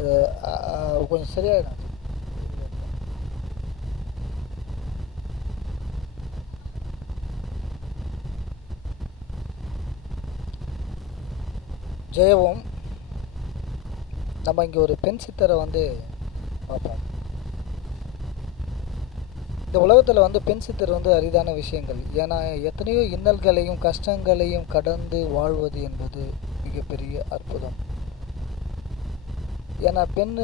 அது கொஞ்சம் சரியாயிடும் ஜெயவும் நம்ம இங்கே ஒரு பெண் சித்தரை வந்து பார்ப்போம். இந்த உலகத்தில் வந்து பெண் சித்தர் வந்து அரிதான விஷயங்கள். ஏன்னா எத்தனையோ இன்னல்களையும் கஷ்டங்களையும் கடந்து வாழ்வது என்பது மிகப்பெரிய அற்புதம். ஏன்னா பெண்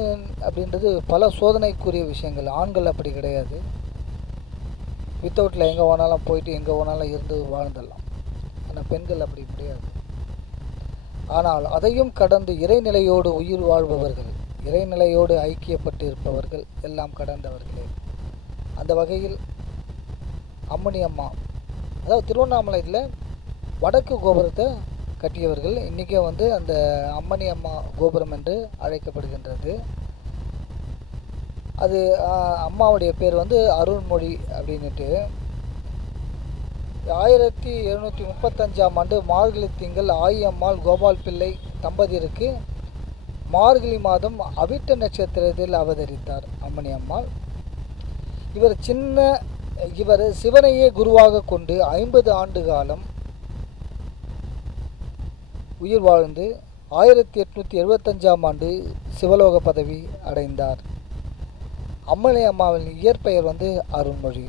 அப்படின்றது பல சோதனைக்குரிய விஷயங்கள். ஆண்கள் அப்படி கிடையாது. வித்தவுட்டில் எங்கே வேணாலும் போயிட்டு எங்கே வேணாலும் இருந்து வாழ்ந்துடலாம். ஆனால் பெண்கள் அப்படி முடியாது ஆனால் அதையும் கடந்து இறைநிலையோடு உயிர் வாழ்பவர்கள் இறைநிலையோடு ஐக்கியப்பட்டு இருப்பவர்கள் எல்லாம் கடந்தவர்களே. அந்த வகையில் அம்மணி அம்மா அதாவது திருவண்ணாமலையில் வடக்கு கோபுரத்தை கட்டியவர்கள் இன்றைக்கே வந்து அந்த அம்மணி அம்மா கோபுரம் என்று அழைக்கப்படுகின்றது. அது அம்மாவுடைய பேர் வந்து அருள்மொழி அப்படின்னுட்டு. ஆயிரத்தி எழுநூற்றி முப்பத்தஞ்சாம் ஆண்டு மார்கழி திங்கள் ஆயம்மாள் கோபால் பிள்ளை தம்பதியருக்கு மார்கழி மாதம் அவிட்ட நட்சத்திரத்தில் அவதரித்தார் அம்மணி அம்மாள். இவர் சின்ன இவர் சிவனையே குருவாக கொண்டு ஐம்பது ஆண்டு காலம் உயிர் வாழ்ந்து ஆயிரத்தி எட்நூற்றி எழுபத்தஞ்சாம் ஆண்டு சிவலோக பதவி அடைந்தார். அம்மனை அம்மாவின் இயற்பெயர் வந்து அருண்மொழி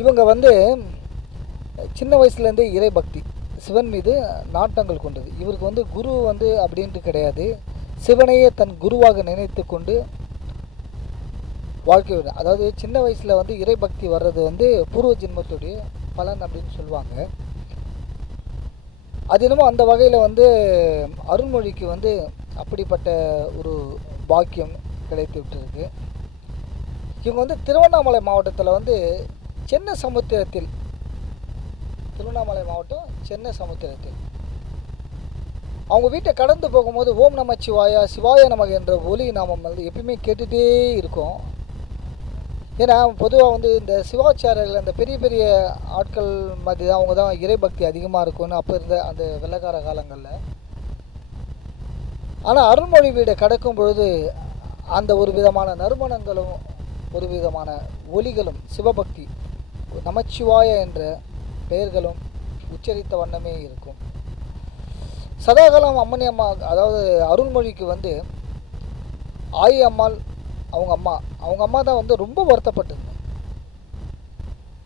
இவங்க வந்து சின்ன வயசுலேருந்தே இறை பக்தி சிவன் மீது நாட்டங்கள் கொண்டது. இவருக்கு வந்து குரு வந்து அப்படின்ட்டு கிடையாது. சிவனையே தன் குருவாக நினைத்து கொண்டு வாழ்க்கை அதாவது சின்ன வயசில் வந்து இறை பக்தி வர்றது வந்து பூர்வ ஜென்மத்துடைய பலன் அப்படின்னு சொல்லுவாங்க. அது என்னமோ அந்த வகையில் வந்து அருண்மொழிக்கு வந்து அப்படிப்பட்ட ஒரு பாக்கியம் கிடைத்து விட்டுருக்கு. இவங்க வந்து திருவண்ணாமலை மாவட்டத்தில் வந்து சென்னை சமுத்திரத்தில் திருவண்ணாமலை மாவட்டம் சென்னை சமுத்திரத்தில். அவங்க வீட்டை கடந்து போகும்போது ஓம் நம சிவாயா சிவாய நமக என்ற ஒலி நாமம் வந்து எப்பயுமே கேட்டுகிட்டே இருக்கும். ஏன்னா பொதுவாக வந்து இந்த சிவாச்சாரியர்கள் அந்த பெரிய பெரிய ஆட்கள் மாதிரி தான் அவங்க தான் இறைபக்தி அதிகமாக இருக்கும்னு அப்போ இருந்த அந்த வெள்ளக்கார காலங்களில். ஆனால் அருள்மொழி வீடை கடக்கும் பொழுது அந்த ஒரு விதமான நறுமணங்களும் ஒரு விதமான ஒலிகளும் சிவபக்தி நமச்சிவாய என்ற பெயர்களும் உச்சரித்த வண்ணமே இருக்கும். சதாகாலம் அம்மணி அம்மா அதாவது அருள்மொழிக்கு வந்து ஆயி அம்மாள் அவங்க அம்மா. அவங்க அம்மா தான் வந்து ரொம்ப வருத்தப்பட்டிருந்தாங்க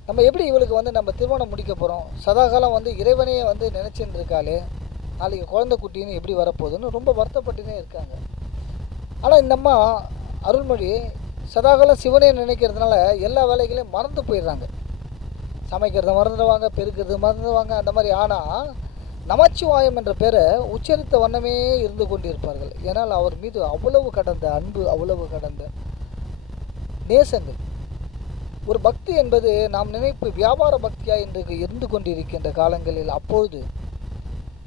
நம்ம எப்படி இவளுக்கு வந்து நம்ம திருமணம் முடிக்க போகிறோம் சதாகாலம் வந்து இறைவனையே வந்து நினச்சின்னு இருக்காளே. நாளைக்கு குழந்தை குட்டின்னு எப்படி வரப்போகுதுன்னு ரொம்ப வருத்தப்பட்டுனே இருக்காங்க. ஆனால் இந்த அம்மா அருள்மொழி சதாகாலம் சிவனே நினைக்கிறதுனால எல்லா வேலைகளையும் மறந்து போயிடுறாங்க. சமைக்கிறத மறந்துடுவாங்க பெருக்கிறது மறந்துடுவாங்க அந்த மாதிரி. ஆனால் நமச்சிவாயம் என்ற பெயரை உச்சரித்த வண்ணமே இருந்து கொண்டிருப்பார்கள். ஏன்னால் அவர் மீது அவ்வளவு கடந்த அன்பு அவ்வளவு கடந்த நேசங்கள். ஒரு பக்தி என்பது நாம் நினைப்பு வியாபார பக்தியா இன்றைக்கு இருந்து கொண்டிருக்கின்ற காலங்களில் அப்பொழுது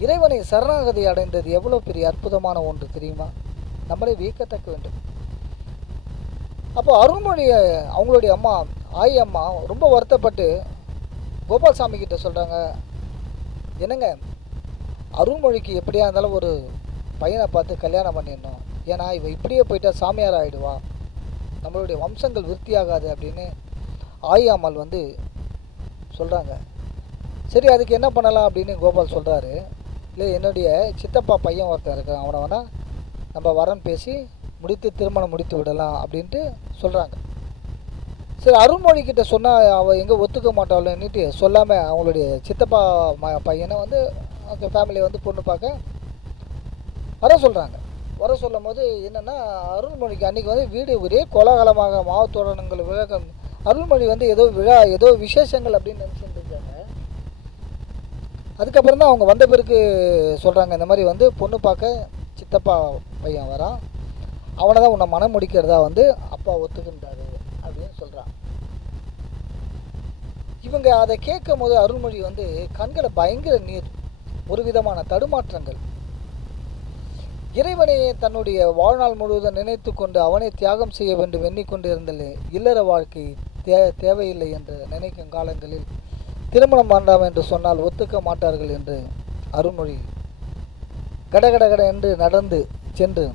இறைவனை சரணாகதி அடைந்தது எவ்வளவு பெரிய அற்புதமான ஒன்று தெரியுமா? நம்மளை வியக்கத்தக்க வேண்டும். அப்போ அருள்மொழி அவங்களுடைய அம்மா ஆயி அம்மா ரொம்ப வருத்தப்பட்டு கோபால்சாமி கிட்ட சொல்கிறாங்க என்னங்க அருள்மொழிக்கு எப்படியா இருந்தாலும் ஒரு பையனை பார்த்து கல்யாணம் பண்ணிடணும். ஏன்னா இவன் இப்படியே போயிட்டா சாமியார் ஆகிடுவா நம்மளுடைய வம்சங்கள் விருத்தியாகாது அப்படின்னு ஆயாமல் வந்து சொல்கிறாங்க சரி அதுக்கு என்ன பண்ணலாம் அப்படின்னு கோபால் சொல்கிறாரு இல்லை என்னுடைய சித்தப்பா பையன் ஒருத்தர் இருக்கான். அவனை வேணால் நம்ம வரன் பேசி முடித்து திருமணம் முடித்து விடலாம் அப்படின்ட்டு சொல்கிறாங்க சரி அருள்மொழி கிட்ட சொன்னால் அவள் எங்கே ஒத்துக்க மாட்டாள்னுட்டு சொல்லாமல் அவங்களுடைய சித்தப்பா ம பையனை வந்து அந்த ஃபேமிலியை வந்து பொண்ணு பார்க்க வர சொல்கிறாங்க வர சொல்லும் போது என்னென்னா அருள்மொழிக்கு அன்றைக்கி வந்து வீடு ஒரே கோலாகலமாக மாவத்தோடனங்கள் விளக்கம். அருள்மொழி வந்து ஏதோ விழா ஏதோ விசேஷங்கள் அப்படின்னு நினச்சிட்டு இருக்காங்க அதுக்கப்புறம் தான் அவங்க வந்த பிறகு சொல்கிறாங்க இந்த மாதிரி வந்து பொண்ணு பார்க்க சித்தப்பா பையன் வரான். அவனை தான் உன்னை மனம் முடிக்கிறதா வந்து அப்பா ஒத்துக்கின்றாரு அப்படின்னு சொல்கிறான் இவங்க அதை கேட்கும் போது அருள்மொழி வந்து கண்களை பயங்கர நீர் ஒரு விதமான தடுமாற்றங்கள். இறைவனை தன்னுடைய வாழ்நாள் முழுவதும் நினைத்து கொண்டு அவனை தியாகம் செய்ய வேண்டும் எண்ணிக்கொண்டிருந்தலே இல்லற வாழ்க்கை தே தேவையில்லை என்று நினைக்கும் காலங்களில் திருமணம் வேண்டாம் என்று சொன்னால் ஒத்துக்க மாட்டார்கள் என்று அருள்மொழி கடகடகட என்று நடந்து சென்று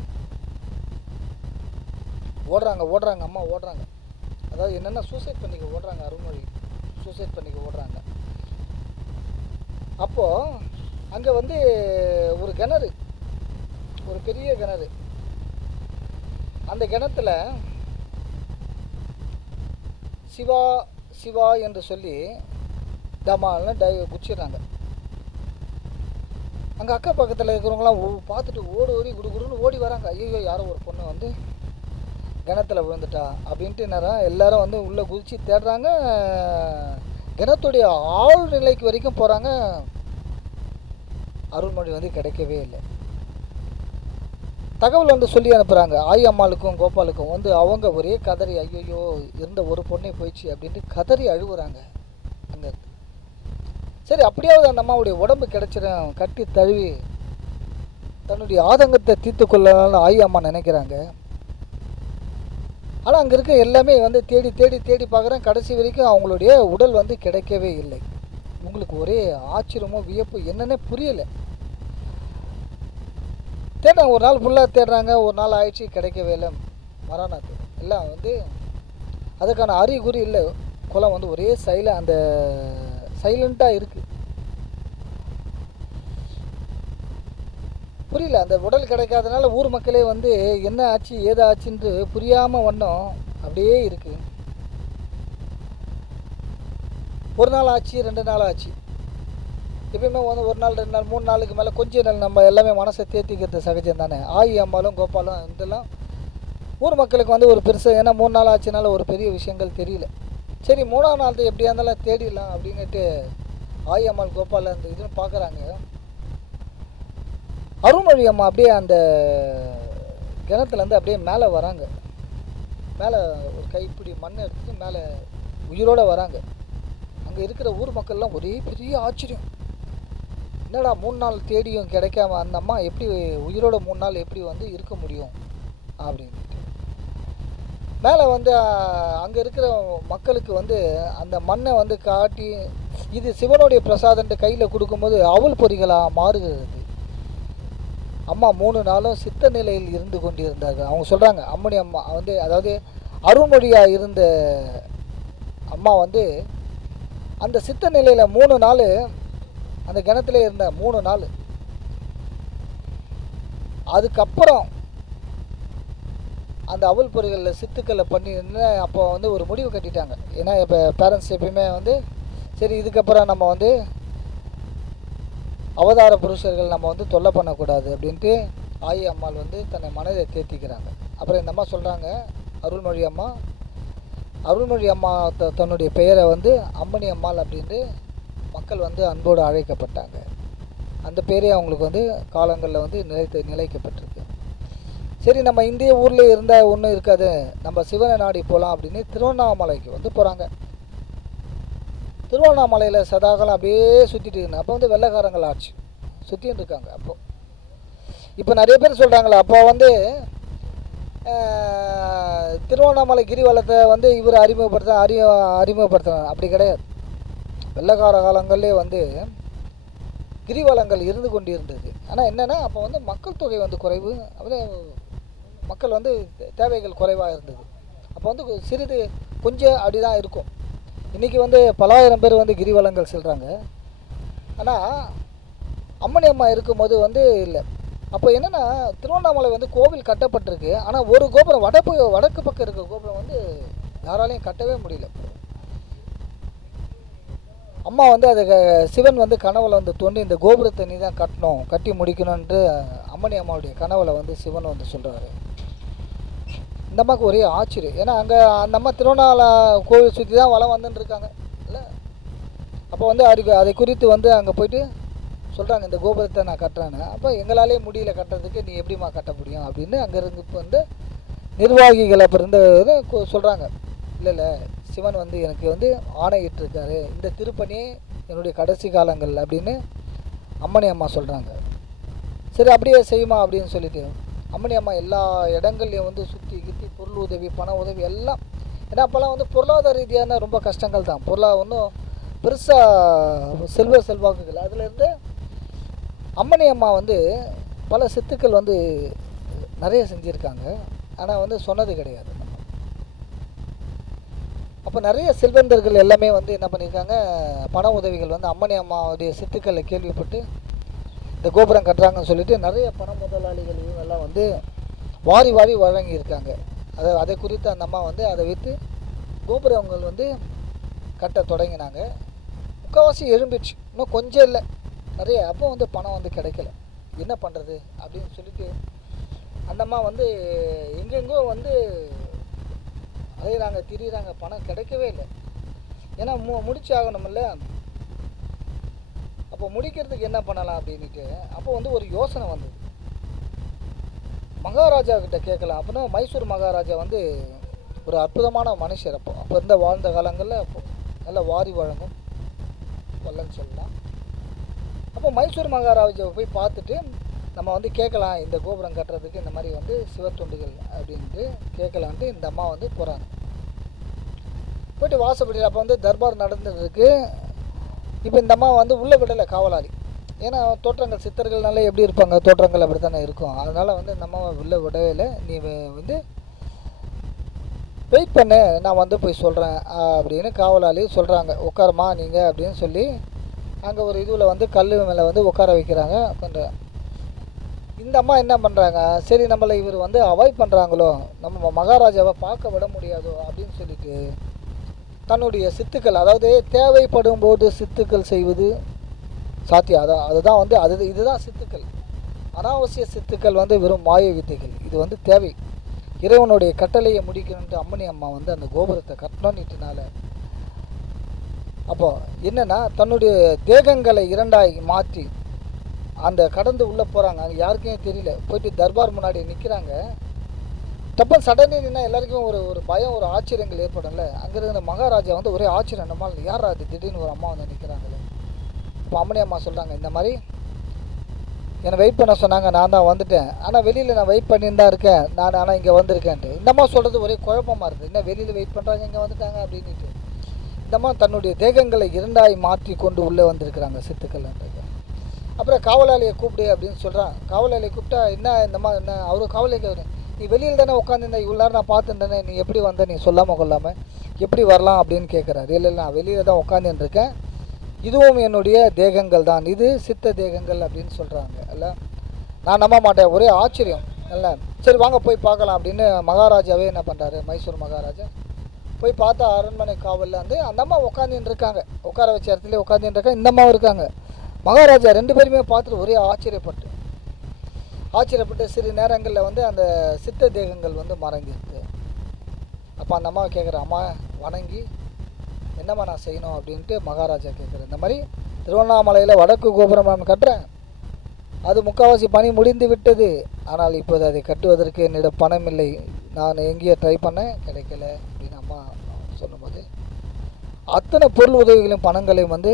ஓடுறாங்க ஓடுறாங்க அம்மா ஓடுறாங்க. அதாவது என்னென்னா சூசைட் பண்ணிக்க ஓடுறாங்க அருள்மொழி. சூசைட் பண்ணிக்க ஓடுறாங்க. அப்போது அங்கே வந்து ஒரு கிணறு. ஒரு பெரிய கிணறு. அந்த கிணத்துல சிவா சிவா என்று சொல்லி டமால்னு டை குச்சிடுறாங்க. அங்கே அக்கம் பக்கத்தில் இருக்கிறவங்களாம் பார்த்துட்டு ஓடி ஓடி குடு குடுன்னு ஓடி வராங்க. ஐயோ யாரோ ஒரு பொண்ணு வந்து கிணத்துல விழுந்துட்டா அப்படின்ட்டு நேரம் எல்லாரும் வந்து உள்ளே குதிச்சு தேடுறாங்க. கிணத்துடைய ஆழ்நிலைக்கு வரைக்கும் போகிறாங்க அருள்மொழி வந்து கிடைக்கவே இல்லை. தகவல் வந்து சொல்லி அனுப்புகிறாங்க ஆயி அம்மாளுக்கும் கோபாலுக்கும் வந்து அவங்க ஒரே கதறி ஐயோ இருந்த ஒரு பொண்ணே போயிடுச்சு அப்படின்ட்டு கதறி அழுகுறாங்க. அங்கே சரி அப்படியாவது அந்த அம்மாவுடைய உடம்பு கிடைச்சிடும் கட்டி தழுவி தன்னுடைய ஆதங்கத்தை தீர்த்து கொள்ளலாம்னு ஆயி அம்மா நினைக்கிறாங்க. ஆனால் அங்கே இருக்க எல்லாமே வந்து தேடி தேடி தேடி பார்க்குறேன். கடைசி வரைக்கும் அவங்களுடைய உடல் வந்து கிடைக்கவே இல்லை. உங்களுக்கு ஒரே ஆச்சரியமோ வியப்பு என்னன்னே புரியலை. தேடுறாங்க ஒரு நாள் ஃபுல்லாக தேடுறாங்க ஒரு நாள் ஆயிடுச்சு கிடைக்கவே இல்லை. மரணத்து எல்லாம் வந்து அதுக்கான அறிகுறி இல்லை. குளம் வந்து ஒரே சைல அந்த சைலண்ட்டாக இருக்குது புரியல அந்த உடல் கிடைக்காதனால ஊர் மக்களே வந்து என்ன ஆச்சு ஏது புரியாமல் வண்ணம் அப்படியே இருக்குது ஒரு நாள் ஆச்சு ரெண்டு நாள் ஆச்சு. எப்பயுமே வந்து ஒரு நாள் ரெண்டு நாள் மூணு நாளுக்கு மேலே கொஞ்ச நாள் நம்ம எல்லாமே மனசை தேத்திக்கிறது சகஜம் தானே? ஆயி அம்மாலும் கோபாலும் இதெல்லாம் ஊர் மக்களுக்கு வந்து ஒரு பெருசு ஏன்னா மூணு நாள் ஆச்சுனால ஒரு பெரிய விஷயங்கள் தெரியல. சரி மூணாம் நாள் எப்படியா இருந்தாலும் தேடிடலாம் அப்படின்னுட்டு ஆயி அம்மாள் கோபால் அந்த இதுன்னு பார்க்குறாங்க அருள்மொழி அம்மா அப்படியே அந்த கிணத்துலேருந்து அப்படியே மேலே வராங்க. மேலே ஒரு கைப்பிடி மண் எடுத்துட்டு மேலே உயிரோடு வராங்க. அங்கே இருக்கிற ஊர் மக்கள்லாம் ஒரே பெரிய ஆச்சரியம். என்னடா மூணு நாள் தேடியும் கிடைக்காம அந்த அம்மா எப்படி உயிரோட மூணு நாள் எப்படி வந்து இருக்க முடியும் அப்படின்ட்டு. மேலே வந்து அங்கே இருக்கிற மக்களுக்கு வந்து அந்த மண்ணை வந்து காட்டி இது சிவனுடைய பிரசாதன்ட்டு கையில் கொடுக்கும்போது அவல் பொறிகளாக மாறுகிறது. அம்மா மூணு நாளும் சித்த நிலையில் இருந்து கொண்டிருந்தார்கள். அவங்க சொல்கிறாங்க அம்மணி அம்மா வந்து அதாவது அருள்மொழியாக இருந்த அம்மா வந்து அந்த சித்த நிலையில் மூணு நாள் அந்த கிணத்துல இருந்த மூணு நாள். அதுக்கப்புறம் அந்த அவல் பொறிகளில் சித்துக்களை பண்ணி அப்போ வந்து ஒரு முடிவு கட்டிட்டாங்க. ஏன்னா இப்போ பேரண்ட்ஸ் எப்பயுமே வந்து சரி இதுக்கப்புறம் நம்ம வந்து அவதார புருஷர்கள் நம்ம வந்து தொல்லை பண்ணக்கூடாது அப்படின்ட்டு ஆயி அம்மாள் வந்து தன்னை மனதை தேத்திக்கிறாங்க. அப்புறம் இந்த அம்மா சொல்கிறாங்க அருள்மொழி அம்மா அருள்மொழி அம்மா த- தன்னுடைய பெயரை வந்து அம்மணி அம்மாள் அப்படின்ட்டு மக்கள் வந்து அன்போடு அழைக்கப்பட்டாங்க. அந்த பேரே அவங்களுக்கு வந்து காலங்களில் வந்து நிலைத்து நிலைக்கப்பட்டிருக்கு. சரி நம்ம இந்திய ஊரில் இருந்தால் ஒன்றும் இருக்காது. நம்ம சிவனை நாடி போகலாம் அப்படின்னு திருவண்ணாமலைக்கு வந்து போகிறாங்க திருவண்ணாமலையில் சதாகாலம் அப்படியே சுற்றிட்டு இருந்தாங்க அப்போ வந்து வெள்ளைக்காரங்கள் ஆட்சி. சுற்றின்னு இருக்காங்க அப்போது இப்போ நிறைய பேர் சொல்கிறாங்களே அப்போ வந்து திருவண்ணாமலை கிரிவலத்தை வந்து இவர் அறிமுகப்படுத்த அறி அறிமுகப்படுத்தினார். அப்படி கிடையாது. வெள்ளக்கார காலங்கள்லேயே வந்து கிரிவலங்கள் இருந்து கொண்டு இருந்தது ஆனால் என்னென்னா அப்போ வந்து மக்கள் தொகை வந்து குறைவு. அப்படியே மக்கள் வந்து தேவைகள் குறைவாக இருந்தது. அப்போ வந்து சிறிது கொஞ்சம் அப்படி தான் இருக்கும். இன்றைக்கி வந்து பலாயிரம் பேர் வந்து கிரிவலங்கள் செல்கிறாங்க ஆனால் அம்மணி அம்மா இருக்கும்போது வந்து இல்லை. அப்போ என்னென்னா திருவண்ணாமலை வந்து கோவில் கட்டப்பட்டிருக்கு. ஆனால் ஒரு கோபுரம் வடப்பு வடக்கு பக்கம் இருக்க கோபுரம் வந்து யாராலையும் கட்டவே முடியல. அம்மா வந்து அது க- சிவன் வந்து கனவுல வந்து தோண்டி இந்த கோபுரத்தை நீ தான் கட்டணும் கட்டி முடிக்கணுன்ட்டு அம்மணி அம்மாவுடைய கனவுல வந்து சிவன் வந்து சொல்கிறாரு இந்த அம்மாவுக்கு ஒரே ஆச்சரியம். ஏன்னா அங்கே அந்த அம்மா திருவண்ணாமலை கோவில் சுற்றி தான் வளம் வந்துன்னு இருக்காங்க. இல்லை? அப்போ வந்து அதுக்கு அதை குறித்து வந்து அங்கே போயிட்டு சொல்கிறாங்க இந்த கோபுரத்தை நான் கட்டுறேன்னு. அப்போ எங்களாலே முடியல கட்டுறதுக்கு நீ எப்படிம்மா கட்ட முடியும்? அப்படின்னு அங்கேருந்து இப்போ வந்து நிர்வாகிகள் அப்போ இருந்து சொல்கிறாங்க இல்லை இல்லை சிவன் வந்து எனக்கு வந்து ஆணையிட்டிருக்காரு. இந்த திருப்பணியே என்னுடைய கடைசி காலங்கள் அப்படின்னு அம்மணி அம்மா சொல்கிறாங்க சரி அப்படியே செய்யுமா? அப்படின்னு சொல்லிட்டு அம்மணி அம்மா எல்லா இடங்கள்லையும் வந்து சுற்றி கித்தி பொருள் உதவி பண உதவி எல்லாம். ஏன்னா அப்போல்லாம் வந்து பொருளாதார ரீதியான ரொம்ப கஷ்டங்கள் தான். பொருளாக ஒன்றும் பெருசாக செல்வ செல்வாக்குகள். அதுலேருந்து அம்மணி அம்மா வந்து பல சித்துக்கள் வந்து நிறைய செஞ்சுருக்காங்க. ஆனால் வந்து சொன்னது கிடையாது. அப்போ நிறைய செல்வந்தர்கள் எல்லாமே வந்து என்ன பண்ணியிருக்காங்க பண உதவிகள் வந்து அம்மணி அம்மாவுடைய சித்துக்களை கேள்விப்பட்டு இந்த கோபுரம் கட்டுறாங்கன்னு சொல்லிட்டு நிறைய பண முதலாளிகள் இவங்கெல்லாம் வந்து வாரி வாரி வழங்கியிருக்காங்க. அதை அதை குறித்து அந்த அம்மா வந்து அதை வைத்து கோபுரங்கள் வந்து கட்ட தொடங்கினாங்க. முக்கால்வாசி எழும்பிடுச்சு. இன்னும் கொஞ்சம் இல்லை. நிறைய அப்போ வந்து பணம் வந்து கிடைக்கல. என்ன பண்ணுறது அப்படின்னு சொல்லிட்டு அந்த அம்மா வந்து எங்கெங்கோ வந்து அலையிறாங்க திரியிறாங்க. பணம் கிடைக்கவே இல்லை. ஏன்னா மு முடிச்சு ஆகணும்ல அப்போ முடிக்கிறதுக்கு என்ன பண்ணலாம் அப்படின்ட்டு அப்போ வந்து ஒரு யோசனை வந்தது. மகாராஜா கிட்ட கேட்கலாம். அப்படின்னா மைசூர் மகாராஜா வந்து ஒரு அற்புதமான மனுஷர் அப்போ. அப்போ இருந்த வாழ்ந்த காலங்களில் அப்போ நல்ல வாரி வழங்கும். வல்லன்னு சொல்லலாம். அப்போ மைசூர் மகாராஜாவை போய் பார்த்துட்டு நம்ம வந்து கேட்கலாம் இந்த கோபுரம் கட்டுறதுக்கு இந்த மாதிரி வந்து சிவத்தொண்டுகள் அப்படின்ட்டு கேட்கலான்ட்டு இந்த அம்மா வந்து போகிறாங்க போயிட்டு வாசப்படியில் அப்போ வந்து தர்பார் நடந்ததுக்கு இப்போ இந்த அம்மா வந்து உள்ளே விடலை காவலாளி. ஏன்னா தோற்றங்கள் சித்தர்கள்னால எப்படி இருப்பாங்க? தோற்றங்கள் அப்படி தானே இருக்கும். அதனால் வந்து இந்த அம்மாவை உள்ளே விடவே இல்லை நீ வந்து வெயிட் பண்ணு நான் வந்து போய் சொல்கிறேன் அப்படின்னு காவலாளி சொல்கிறாங்க உட்காரமா நீங்கள் அப்படின்னு சொல்லி அங்கே ஒரு இதுவில் வந்து கல் மேலே வந்து உட்கார வைக்கிறாங்க. கொஞ்சம் இந்த அம்மா என்ன பண்ணுறாங்க சரி நம்மளை இவர் வந்து அவாய்ட் பண்ணுறாங்களோ நம்ம மகாராஜாவை பார்க்க விட முடியாதோ? அப்படின்னு சொல்லிட்டு தன்னுடைய சித்துக்கள் அதாவது தேவைப்படும் போது சித்துக்கள் செய்வது சாத்தியம். அதான் அதுதான் வந்து அது இதுதான் சித்துக்கள். அனாவசிய சித்துக்கள் வந்து வெறும் மாய வித்தைகள். இது வந்து தேவை. இறைவனுடைய கட்டளையை முடிக்கணுன்ட்டு அம்மணி அம்மா வந்து அந்த கோபுரத்தை கட்டணுன்னுட்டுனால அப்போ என்னென்னா தன்னுடைய தேகங்களை இரண்டாய் மாற்றி அந்த கடந்து உள்ளே போகிறாங்க அங்கே யாருக்குமே தெரியல. போயிட்டு தர்பார் முன்னாடி நிற்கிறாங்க டப்பன் சடனே நின்னா எல்லாருக்கும் ஒரு ஒரு பயம் ஒரு ஆச்சரியங்கள் ஏற்படும்ல. அங்கே இருக்கிற மகாராஜா வந்து ஒரே ஆச்சரியம் நம்மால் யார் அது திடீர்னு ஒரு அம்மா வந்து நிற்கிறாங்களே இப்போ அம்மனி அம்மா சொல்கிறாங்க இந்த மாதிரி என்னை வெயிட் பண்ண சொன்னாங்க. நான் தான் வந்துட்டேன். ஆனால் வெளியில் நான் வெயிட் பண்ணின்னு தான் இருக்கேன். நான் ஆனால் இங்கே வந்திருக்கேன்ட்டு. இந்த அம்மா சொல்கிறது ஒரே குழப்பமா இருக்குது. என்ன வெளியில் வெயிட் பண்ணுறாங்க இங்கே வந்துட்டாங்க அப்படின்ட்டு விதமாக தன்னுடைய தேகங்களை இரண்டாய் மாற்றி கொண்டு உள்ளே வந்திருக்கிறாங்க சித்துக்கள்ன்றது அப்புறம் காவலாளியை கூப்பிடு அப்படின்னு சொல்கிறான் காவலாளியை கூப்பிட்டா என்ன இந்தம்மா என்ன அவரு காவலையை கேக்குறாரு, நீ வெளியில் தானே உட்காந்துருந்தேன் இவ்வளோ நேரம் நான் பார்த்துருந்தேனே நீ எப்படி வந்த நீ சொல்லாமல் கொள்ளாமல் எப்படி வரலாம்? அப்படின்னு கேட்குறாரு இல்லை நான் வெளியில் தான் உட்காந்துருக்கேன் இதுவும் என்னுடைய தேகங்கள் தான். இது சித்த தேகங்கள் அப்படின்னு சொல்கிறாங்க அல்ல நான் நம்ப மாட்டேன். ஒரே ஆச்சரியம். இல்லை சரி வாங்க போய் பார்க்கலாம் அப்படின்னு மகாராஜாவே என்ன பண்ணுறாரு மைசூர் மகாராஜா போய் பார்த்தா அரண்மனை காவலில் வந்து அந்த அம்மா உட்காந்துட்டு இருக்காங்க உட்கார வச்ச இடத்துல உட்காந்துட்டு இருக்காங்க இந்த அம்மாவும் இருக்காங்க. மகாராஜா ரெண்டு பேருமே பார்த்துட்டு ஒரே ஆச்சரியப்பட்டு. ஆச்சரியப்பட்டு சிறு நேரங்களில் வந்து அந்த சித்த தேகங்கள் வந்து மறைஞ்சிருக்கு. அப்போ அந்த அம்மாவை கேட்குற அம்மா வணங்கி என்னம்மா நான் செய்யணும்? அப்படின்ட்டு மகாராஜா கேட்குறேன் இந்த மாதிரி திருவண்ணாமலையில் வடக்கு கோபுரம் நான் கட்டுறேன். அது முக்கால்வாசி பணி முடிந்து விட்டது. ஆனால் இப்போது அதை கட்டுவதற்கு என்னிடம் பணம் இல்லை. நான் எங்கேயோ ட்ரை பண்ணேன் கிடைக்கல. அப்படின்னு அம்மா சொல்லும்போது அத்தனை பொருள் உதவிகளையும் பணங்களையும் வந்து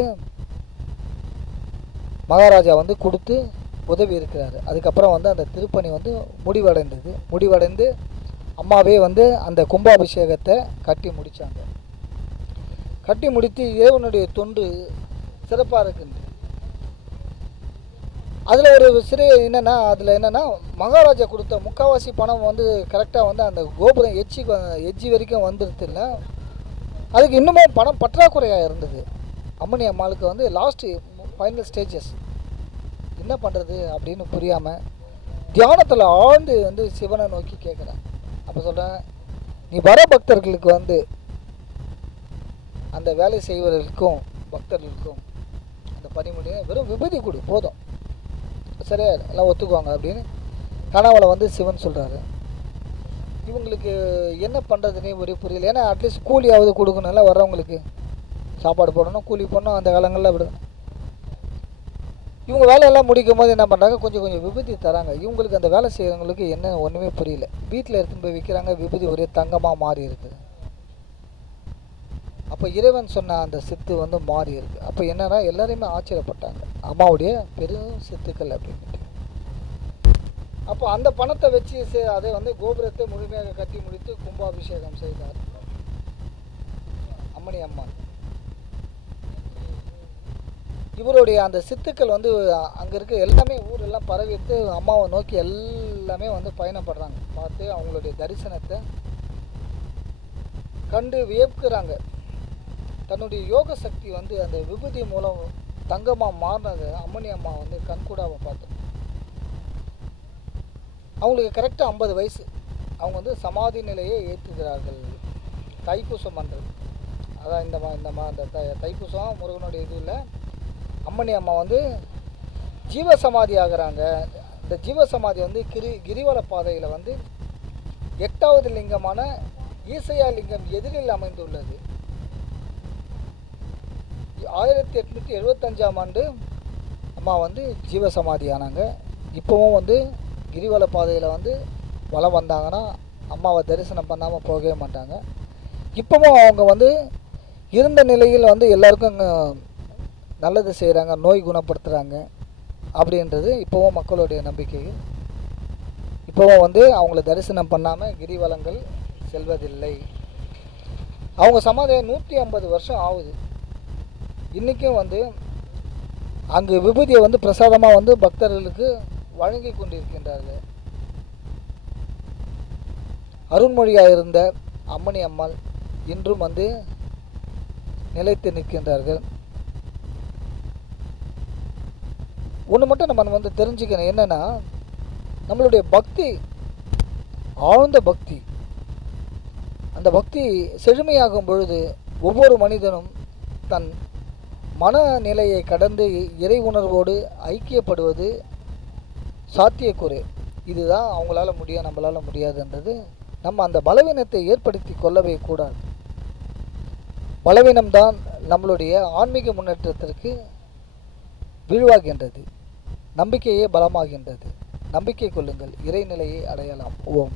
மகாராஜா வந்து கொடுத்து உதவி இருக்கிறாரு. அதுக்கப்புறம் வந்து அந்த திருப்பணி வந்து முடிவடைந்தது. முடிவடைந்து அம்மாவே வந்து அந்த கும்பாபிஷேகத்தை கட்டி முடித்தாங்க கட்டி முடித்து இறைவனுடைய தொண்டு சிறப்பாக இருக்குன்றது அதில் ஒரு சிறு என்னென்னா அதில் என்னென்னா மகாராஜா கொடுத்த முக்கால்வாசி பணம் வந்து கரெக்டாக வந்து அந்த கோபுரம் எச்சி எஜ்ஜி வரைக்கும் வந்துருது இல்லை அதுக்கு இன்னுமே பணம் பற்றாக்குறையாக இருந்தது. அம்மணி அம்மாளுக்கு வந்து லாஸ்ட்டு ஃபைனல் ஸ்டேஜஸ் என்ன பண்ணுறது அப்படின்னு புரியாமல் தியானத்தில் ஆழ்ந்து வந்து சிவனை நோக்கி கேட்குறேன் அப்போ சொல்கிறேன் நீ வர பக்தர்களுக்கு வந்து அந்த வேலை செய்வர்களுக்கும் பக்தர்களுக்கும் அந்த பணிமுடியை வெறும் விபதி கொடு போதும். சரியா எல்லாம் ஒத்துக்குவாங்க அப்படின்னு கனவுல வந்து சிவன் சொல்கிறாரு இவங்களுக்கு என்ன பண்ணுறதுனே ஒரே புரியல. ஏன்னா அட்லீஸ்ட் கூலியாவது கொடுக்கணும்ல வர்றவங்களுக்கு சாப்பாடு போடணும் கூலி போடணும் அந்த காலங்களில் அப்படி இவங்க வேலையெல்லாம் முடிக்கும் போது என்ன பண்ணுறாங்க கொஞ்சம் கொஞ்சம் விபூதி தராங்க. இவங்களுக்கு அந்த வேலை செய்கிறவங்களுக்கு என்ன ஒன்றுமே புரியல. வீட்டில் எடுத்துன்னு போய் விற்கிறாங்க விபூதி ஒரே தங்கமாக மாறி இருக்குது அப்போ இறைவன் சொன்ன அந்த சித்து வந்து மாறி இருக்குது அப்போ என்னன்னா எல்லாரையுமே ஆச்சரியப்பட்டாங்க. அம்மாவுடைய பெரும் சித்துக்கள் அப்படின்ட்டு அப்போ அந்த பணத்தை வச்சு அதை வந்து கோபுரத்தை முழுமையாக கட்டி முடித்து கும்பாபிஷேகம் செய்தார். அம்மணி அம்மாள் இவருடைய அந்த சித்துக்கள் வந்து அங்கே இருக்க எல்லாமே ஊரெல்லாம் பரவிட்டு அம்மாவை நோக்கி எல்லாமே வந்து பயணப்படுறாங்க. பார்த்து அவங்களுடைய தரிசனத்தை கண்டு வியப்புக்கிறாங்க தன்னுடைய யோக சக்தி வந்து அந்த விபூதி மூலம் தங்கமாக மாறினதை அம்மணி அம்மா வந்து கண்கூடாவை பார்த்து அவங்களுக்கு கரெக்டாக ஐம்பது வயசு. அவங்க வந்து சமாதி நிலையை ஏற்றுகிறார்கள். தைப்பூசம் பண்ணுறது அதான் இந்த மா இந்த மா இந்த தை தைப்பூசம் முருகனுடைய இது இல்லை. அம்மணி அம்மா வந்து ஜீவ சமாதி ஆகிறாங்க. இந்த ஜீவ சமாதி வந்து கிரி கிரிவல பாதையில் வந்து எட்டாவது லிங்கமான ஈசையா லிங்கம் எதிரில் அமைந்துள்ளது. ஆயிரத்தி எட்நூற்றி எழுபத்தஞ்சாம் ஆண்டு அம்மா வந்து ஜீவ சமாதி ஆனாங்க. இப்போவும் வந்து கிரிவல பாதையில் வந்து வலம் வந்தாங்கன்னா அம்மாவை தரிசனம் பண்ணாமல் போகவே மாட்டாங்க. இப்போவும் அவங்க வந்து இருந்த நிலையில் வந்து எல்லாருக்கும் நல்லது செய்கிறாங்க நோய் குணப்படுத்துகிறாங்க அப்படின்றது இப்போவும் மக்களுடைய நம்பிக்கை இப்போவும் வந்து அவங்கள தரிசனம் பண்ணாமல் கிரிவலங்கள் செல்வதில்லை. அவங்க சமாதாயம் நூற்றி ஐம்பது வருஷம் ஆகுது. இன்றைக்கும் வந்து அங்கு விபூதியை வந்து பிரசாதமாக வந்து பக்தர்களுக்கு வழங்கி கொண்டிருக்கின்றார்கள் அருண்மொழியாக இருந்த அம்மணி அம்மாள் இன்றும் வந்து நிலைத்து நிற்கின்றார்கள். ஒன்று மட்டும் நம்ம வந்து தெரிஞ்சுக்கணும். என்னென்னா நம்மளுடைய பக்தி ஆழ்ந்த பக்தி. அந்த பக்தி செழுமையாகும் பொழுது ஒவ்வொரு மனிதனும் தன் மனநிலையை கடந்து இறை உணர்வோடு ஐக்கியப்படுவது சாத்தியக்கூறு. இதுதான் அவங்களால முடியும் நம்மளால் முடியாதுன்றது. நம்ம அந்த பலவீனத்தை ஏற்படுத்தி கொள்ளவே கூடாது. பலவீனம்தான் நம்மளுடைய ஆன்மீக முன்னேற்றத்திற்கு வீழ்வாகின்றது நம்பிக்கையே பலமாகின்றது. நம்பிக்கை கொள்ளுங்கள். இறைநிலையை அடையலாம். ஓம்.